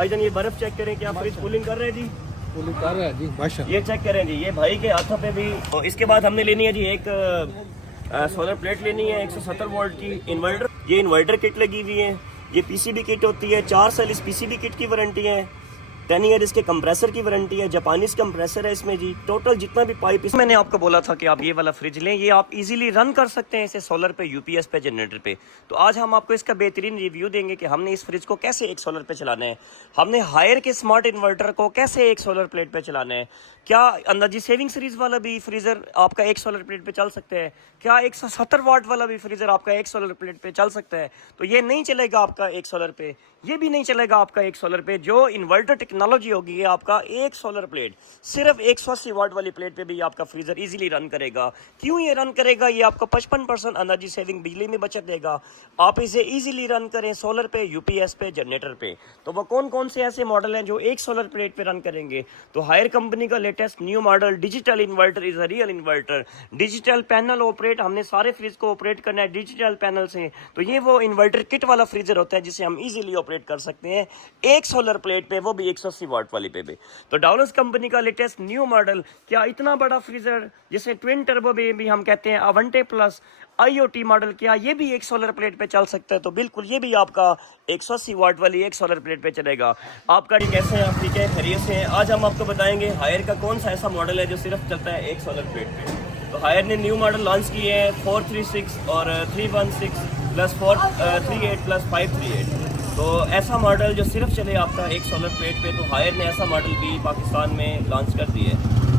भाई जान ये बर्फ चेक करें, क्या फ्रिज कूलिंग कर रहे हैं जी? कूलिंग कर रहा है जी माशाल्लाह। ये चेक करें जी, ये भाई के हाथों पे भी। और इसके बाद हमने लेनी है जी एक सोलर प्लेट लेनी है 170 वोल्ट की इन्वर्टर। ये इन्वर्टर किट लगी हुई है, ये पीसीबी किट होती है। 4 साल इस पीसीबी किट की वारंटी है, 10 ईयर इसके कंप्रेसर की वारंटी है। जापानीज कंप्रेसर है इसमें जी। टोटल जितना भी पाइप, मैंने आपको बोला था कि आप ये वाला फ्रिज लें, ये आप इजीली रन कर सकते हैं इसे सोलर पे, यूपीएस पे, जनरेटर पे। तो आज हम आपको इसका बेहतरीन रिव्यू देंगे कि हमने इस फ्रिज को कैसे एक सोलर पे चलाना है, हमने हायर के स्मार्ट इन्वर्टर को कैसे एक सोलर प्लेट पे चलाना है, क्या अंदाजी सेविंग सीरीज वाला भी फ्रीजर आपका एक सोलर प्लेट पे चल सकता है, क्या 170 वाट वाला भी फ्रीजर आपका एक सोलर प्लेट पे चल सकता है। तो ये नहीं चलेगा आपका एक सोलर पे, ये भी नहीं चलेगा आपका एक सोलर पे। जो इन्वर्टर टेक्नोलॉजी होगी ये आपका एक सोलर प्लेट, सिर्फ 180 वाट वाली प्लेट पे भी आपका फ्रीजर इजीली रन करेगा। क्यों ये रन करेगा? ये आपको 55% एनर्जी सेविंग, बिजली में बचत देगा। आप इसे इजीली रन करें सोलर पे, यूपीएस पे, जनरेटर पे। तो वो कौन कौन से ऐसे मॉडल हैं जो एक सोलर प्लेट पे रन करेंगे? तो हायर कंपनी का latest new model digital inverter is a real inverter. Digital panel operate, हमने सारे फ्रिज को ऑपरेट करना है डिजिटल पैनल से। तो ये वो इन्वर्टर किट वाला फ्रीजर होता है जिसे हम इजीली ऑपरेट कर सकते हैं एक सोलर प्लेट पे, वो भी 180 वाट वाली पे भी। तो डाउलस कंपनी का लेटेस्ट न्यू मॉडल, क्या इतना बड़ा फ्रीजर जिसे ट्विन टर्बो भी हम कहते हैं, अवंटे प्लस IoT मॉडल, क्या ये भी एक सोलर प्लेट पे चल सकता है? तो बिल्कुल ये भी आपका 180 वाट वाली एक सोलर प्लेट पे चलेगा। आपका कैसे हैं आप? ठीक है, खैरियत से हैं? आज हम आपको बताएंगे हायर का कौन सा ऐसा मॉडल है जो सिर्फ चलता है एक सोलर प्लेट पे। तो हायर ने न्यू मॉडल लॉन्च किए हैं 436 और 316 प्लस 438 प्लस 538। तो ऐसा मॉडल जो सिर्फ चले आपका एक सोलर प्लेट पे, तो हायर ने ऐसा मॉडल भी पाकिस्तान में लॉन्च कर दिए।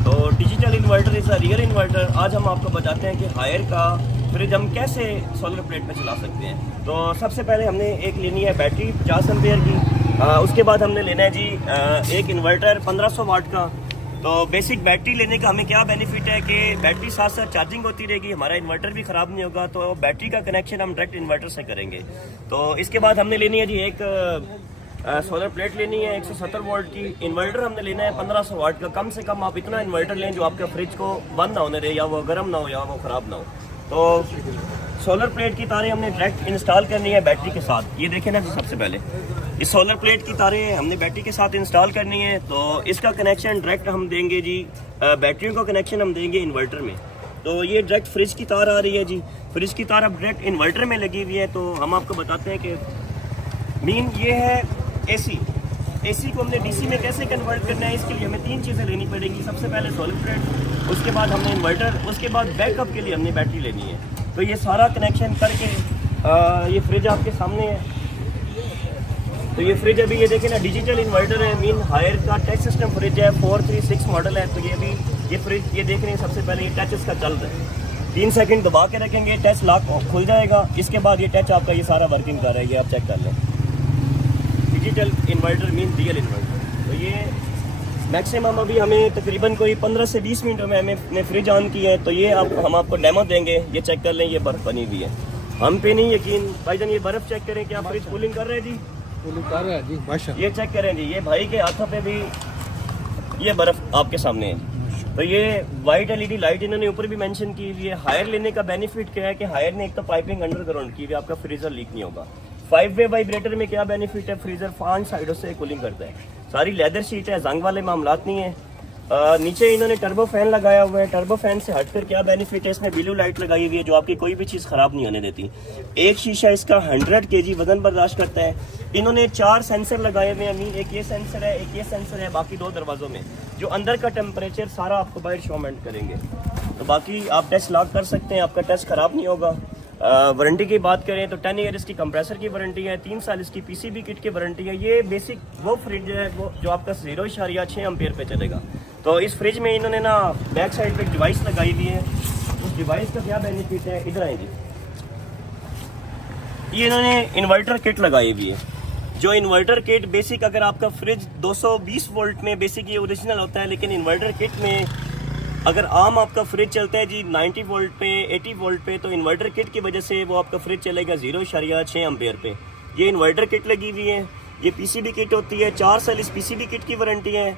तो digital inverter is a real inverter. आज हम आपको बताते हैं कि हायर का फ्रिज हम कैसे सोलर प्लेट पे चला सकते हैं। तो सबसे पहले हमने एक लेनी है बैटरी 50 एम्पेयर की। उसके बाद हमने लेना है जी एक इन्वर्टर 1500 वाट का। तो बेसिक बैटरी लेने का हमें क्या बेनिफिट है कि बैटरी साथ साथ चार्जिंग होती रहेगी, हमारा इन्वर्टर भी ख़राब नहीं होगा। तो बैटरी का कनेक्शन हम डायरेक्ट इन्वर्टर से करेंगे। तो इसके बाद हमने लेनी है जी एक सोलर प्लेट लेनी है 170 वोल्ट की। इन्वर्टर हमने लेना है 1500 वाट का। कम से कम आप इतना इन्वर्टर लें जो आपके फ्रिज को बंद ना होने रहे, या वो गर्म ना हो या वो ख़राब ना हो। तो सोलर प्लेट की तारें हमने डायरेक्ट इंस्टॉल करनी है बैटरी के साथ। ये देखें ना जी, सबसे पहले इस सोलर प्लेट की तारें हमने बैटरी के साथ इंस्टॉल करनी है। तो इसका कनेक्शन डायरेक्ट हम देंगे जी, बैटरियों का कनेक्शन हम देंगे इन्वर्टर में। तो ये डायरेक्ट फ्रिज की तार आ रही है जी, फ्रिज की तार अब डायरेक्ट इन्वर्टर में लगी हुई है। तो हम आपको बताते हैं कि मेन ये है एसी को हमने डीसी में कैसे कन्वर्ट करना है। इसके लिए हमें 3 चीज़ें लेनी पड़ेंगी। सबसे पहले सोलर प्लेट, उसके बाद हमने इन्वर्टर, उसके बाद बैकअप के लिए हमने बैटरी लेनी है। तो ये सारा कनेक्शन करके ये फ्रिज आपके सामने है। तो ये फ्रिज अभी ये देखें ना, डिजिटल इन्वर्टर है, मीन हायर का टच सिस्टम फ्रिज है, 436 मॉडल है। तो ये भी ये फ्रिज ये देख रहे हैं, सबसे पहले ये टच इसका चल रहा है। 3 सेकंड दबा के रखेंगे, टच लॉक खुल जाएगा। इसके बाद ये टच आपका ये सारा वर्किंग कर रहा है, ये आप चेक कर लें। Digital inverter mean real inverter. तो ये मैक्सिमम अभी हमें तकरीबन कोई 15 से 20 मिनट में हमें फ्रिज ऑन की है। तो ये हम आपको डेमो देंगे, ये चेक कर लें। ये बर्फ़ बनी हुई है, हम पे नहीं यकीन। भाई जान ये बर्फ़ चेक करें, क्या फ्रिज कूलिंग कर रहे हैं जी? कूलिंग कर रहा है जी माशाल्लाह। ये चेक करें जी, ये भाई के हाथों पे भी ये बर्फ़ आपके सामने है। तो ये वाइट LED लाइट इन्होंने ऊपर भी मेंशन की हुई है। हायर लेने का बेनिफिट क्या है कि हायर ने एक तो पाइपिंग अंडरग्राउंड की हुई है, आपका फ्रीजर लीक नहीं होगा। 5 वे वाइब्रेटर में क्या बेनिफिट है, फ्रीजर 5 साइडों से कूलिंग करता है। सारी लेदर शीट है, जंग वाले मामलात नहीं है। नीचे इन्होंने टर्बो फैन लगाया हुआ है। टर्बो फैन से हटकर क्या बेनिफिट है, इसमें ब्लू लाइट लगाई हुई है जो आपकी कोई भी चीज़ ख़राब नहीं होने देती। एक शीशा इसका 100 kg वजन बर्दाश्त करता है। इन्होंने 4 सेंसर लगाए हुए हैं, एक ये सेंसर है, एक ये सेंसर है, बाकी 2 दरवाज़ों में जो अंदर का टेम्परेचर सारा आपको बाहर शोमेंट करेंगे। तो बाकी आप टेस्ट लॉक कर सकते हैं, आपका टेस्ट ख़राब नहीं होगा। वारंटी की बात करें तो 10 ईयर इसकी कंप्रेसर की वारंटी है, 3 साल इसकी पीसीबी किट की वारंटी है। ये बेसिक वो फ्रिज है वो जो आपका 0.6 एम्पेयर पे चलेगा। तो इस फ्रिज में इन्होंने ना बैक साइड पे एक डिवाइस लगाई हुई है। उस डिवाइस का क्या बेनिफिट है, इधर आएंगे, ये इन्होंने इन्वर्टर किट लगाई हुई है। जो इन्वर्टर किट बेसिक, अगर आपका फ्रिज 220 वोल्ट में बेसिक ये ओरिजिनल होता है, लेकिन इन्वर्टर किट में अगर आम आपका फ्रिज चलता है जी 90 वोल्ट पे, 80 वोल्ट पे, तो इन्वर्टर किट की वजह से वो आपका फ्रिज चलेगा 0.6 एम्पेयर पे। ये इन्वर्टर किट लगी हुई है, ये पीसीबी किट होती है। 4 साल इस पीसीबी किट की वारंटी है,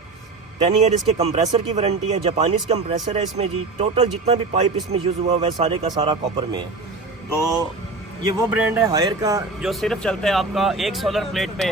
10 ईयर इसके कंप्रेसर की वारंटी है। जापानीज कंप्रेसर है इसमें जी। टोटल जितना भी पाइप इसमें यूज़ हुआ हुआ है सारे का सारा कॉपर में है। तो ये वो ब्रांड है हायर का जो सिर्फ चलता है आपका एक सोलर प्लेट पे।